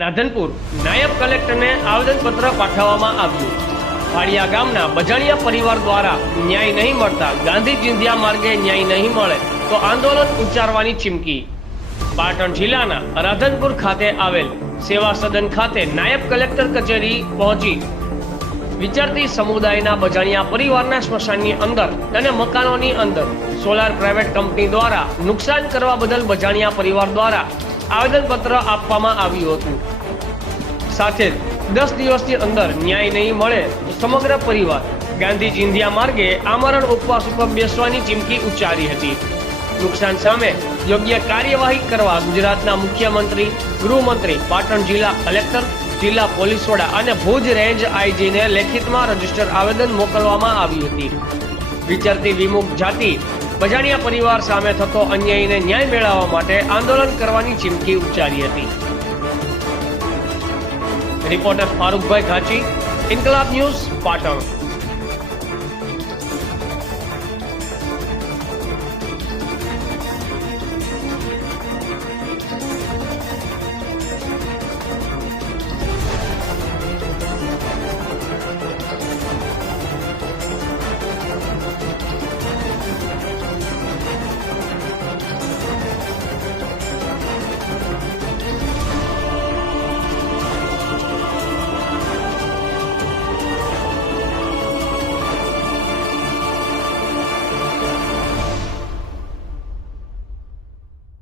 રાધનપુર નાયબ કલેક્ટરને આવેદનપત્ર પાઠવવામાં આવ્યું. ફાળિયા ગામના બજાણિયા પરિવાર દ્વારા ન્યાય નહીં મળતા ગાંધી ચિંધ્યા માર્ગે ન્યાય નહીં મળે તો આંદોલન ઉચ્ચારવાની ચીમકી. પાટણ જિલ્લાના રાધનપુર ખાતે આવેલ સેવા સદન ખાતે નાયબ કલેક્ટર કચેરી પહોંચી. વિચારતી સમુદાયના બજાણિયા પરિવારના સ્મશાનની અંદર અને મકાનોની અંદર સોલાર પ્રાઇવેટ કંપની દ્વારા નુકસાન કરવા બદલ બજાણિયા પરિવાર દ્વારા આવેદનપત્ર આપવામાં આવ્યું હતું. સાથે દસ દિવસની અંદર ન્યાય નહીં મળે સમગ્ર પરિવાર ગાંધી ચિંધ્યા માર્ગે આમરણ ઉપવાસ ઉપર બેસવાની ચીમકી ઉચ્ચારી હતી. નુકસાન સામે યોગ્ય કાર્યવાહી કરવા ગુજરાતના મુખ્યમંત્રી, ગૃહમંત્રી, પાટણ જિલ્લા કલેક્ટર, જિલ્લા પોલીસ વડા અને ભુજ રેન્જ આઈજીને લેખિતમાં રજિસ્ટર આવેદન મોકલવામાં આવી હતી. વિચરતી વિમુખ જાતિ બજાણિયા પરિવાર સામે થતો અન્યાયને ન્યાય મેળવવા માટે આંદોલન કરવાની ચીમકી ઉચ્ચારી હતી. રિપોર્ટર ફારૂકભાઈ ઘાચી, ઇન્કલાબ ન્યૂઝ પાટણ.